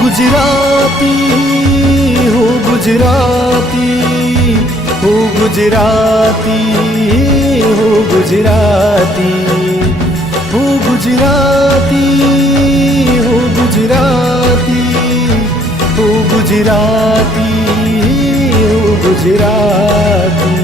ગુજરાતી હું ગુજરાતી હું ગુજરાતી હું ગુજરાતી હું ગુજરાતી હું ગુજરાતી હું ગુજરાતી હું ગુજરાતી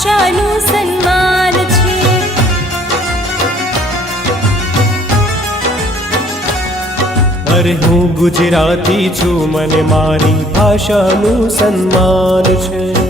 ભાષાનું સન્માન છે અરે હું ગુજરાતી છું મને મારી ભાષાનું સન્માન છે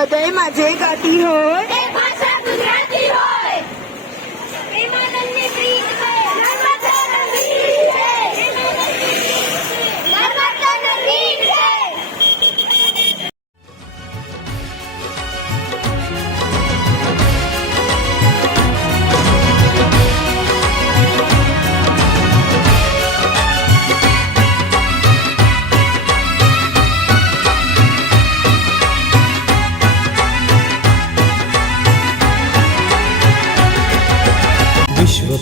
હૃદયમાં જે ગાતી હોય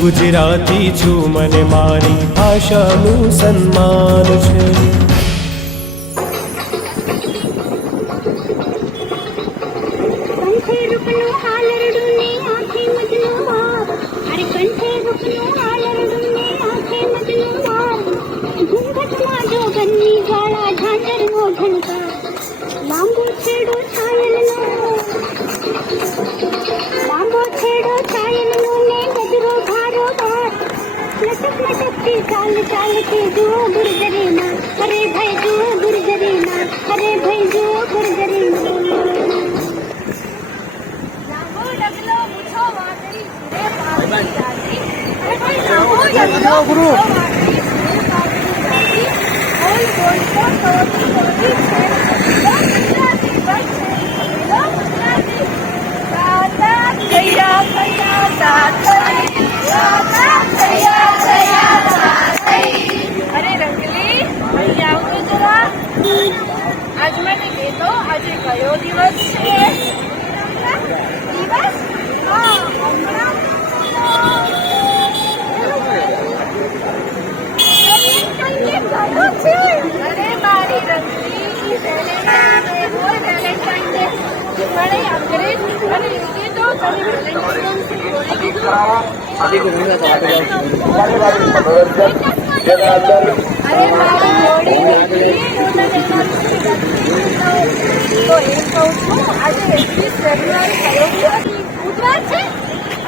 ગુજરાતી છું મને મારી ભાષાનું સન્માન છે. કંઠે चाल चाल के जो गुर्जरीना अरे भाई जो गुर्जरीना अरे भाई जो गुर्जरीना लाहो लगलो मुझो કયો દિવસ છે દિવસ અરે મારી રંગી વેલેન્ટાઇન ડે મને અંગ્રેજ અને હિન્દી તો તમે વેલેન્ટાઇન ડે બોલી દીધું જનાર્દન અરે મારી જોડી નીકળી કહું છું, આજે એકવીસ ફેબ્રુઆરી બુધવાર છે.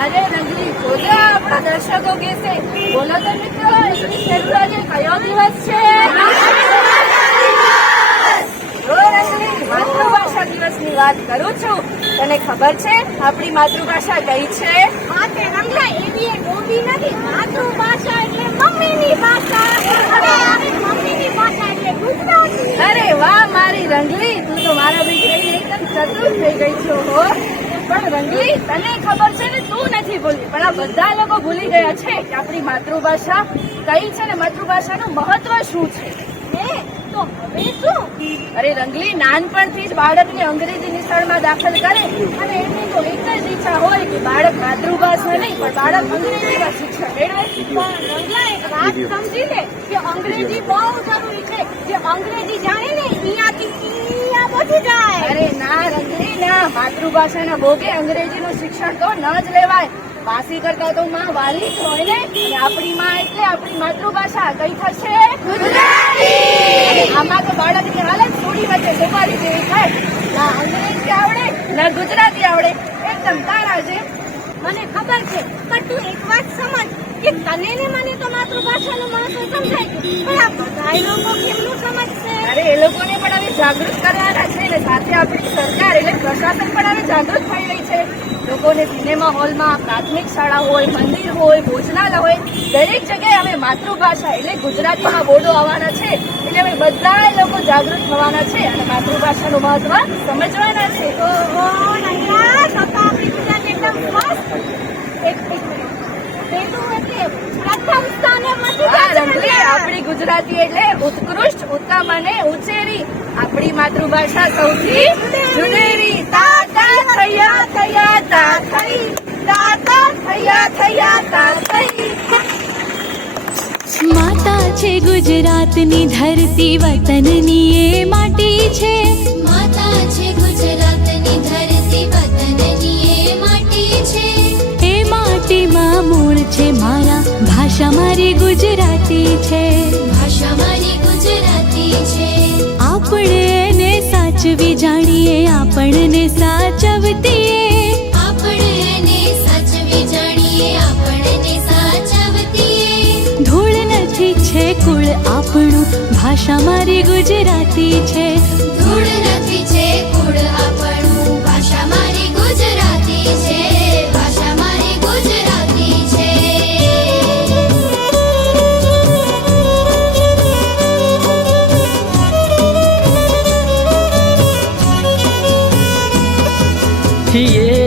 અરે રંગલી બોલો આપણા દર્શકો કહેશે બોલો તો મિત્રો, એકવીસ ફેબ્રુઆરી કયો દિવસ છે? માતૃભાષા દિવસની વાત કરું છું, તને ખબર છે, આપણી માતૃભાષા કઈ છે? હા એવી એક ગોબી નથી. માતૃભાષા એટલે મમ્મીની ભાષા. અરે મમ્મીની અરે વાહ, મારી રંગલી. તું તો મારા દીકરીને એકદમ ચતુર થઈ ગઈ છો, હો. પણ રંગલી, તને ખબર છે ને, તું નથી ભૂલી. પણ આ બધા લોકો ભૂલી ગયા છે કે આપણી માતૃભાષા કઈ છે ને, માતૃભાષાનું મહત્વ શું છે? હવે શું? અરે રંગલી નાનપણથી જ બાળકને અંગ્રેજી નિશાળમાં દાખલ કરે અને એમની તો એક જ ઈચ્છા હોય કે બાળક માતૃભાષા નહીં પણ બાળક અંગ્રેજીમાં શિક્ષણ મેળવે. પણ રંગલા એક વાત સમજી લે કે અંગ્રેજી બહુ જરૂરી છે. જે અંગ્રેજી જાણે ને અહીંયાથી અહીંયા પહોંચી જાય. અરે ના રંગલી ના. માતૃભાષાના ભોગે અંગ્રેજીનું શિક્ષણ તો ન જ લેવાય. વાસી કરતા તો માં વાલી જ હોય ને આપણી માં એટલે આપણી માતૃભાષા કઈ થશે? ગુજરાતી! આમાં તો બાળકની હાલત થોડી વચ્ચે સોપારી જેવી થાય. ના, અંગ્રેજી આવડે, ના, ગુજરાતી આવડે. એકદમ તારા છે મને ખબર છે, પણ તું એક વાત સમજ. કે તને ને મને તો માતૃભાષાનું મહત્વ સમજાય પણ આ બધા લોકો કેમનું સમજશે? અરે એ લોકોને પણ હવે જાગૃત કરવાના છે ને. સાથે આપણી સરકાર એટલે પ્રશાસન પણ હવે જાગૃત થઈ રહી છે. લોકોને સિનેમા હોલમાં પ્રાથમિક શાળા હોય મંદિર હોય ભોજનાલય હોય દરેક જગ્યાએ હવે માતૃભાષા એટલે ગુજરાતીમાં બોર્ડો આવવાના છે. એટલે હવે બધા લોકો જાગૃત થવાના છે અને માતૃભાષાનું મહત્વ સમજવાના છે. હા, રંગલી, આપણી ગુજરાતી એટલે ઉત્કૃષ્ટ ઉત્તમ અને ઉચેરી આપણી માતૃભાષા સૌથી જુનેરી. તાતા થયા થયા તા થઈ. તાતા થયા થયા તા થઈ. માતા છે ગુજરાતની ધરતી વતનની એ માટી છે. માતા છે મારા ભાષા મારી ગુજરાતી છે. ભાષા મારી ગુજરાતી છે. આપણે એને સાચવી જાણીએ આપણને સાચવતી આપણે એને સાચવી જાણીએ આપણને સાચવતીએ. ધૂળ નથી છે કુળ આપણું ભાષા મારી ગુજરાતી છે. छिए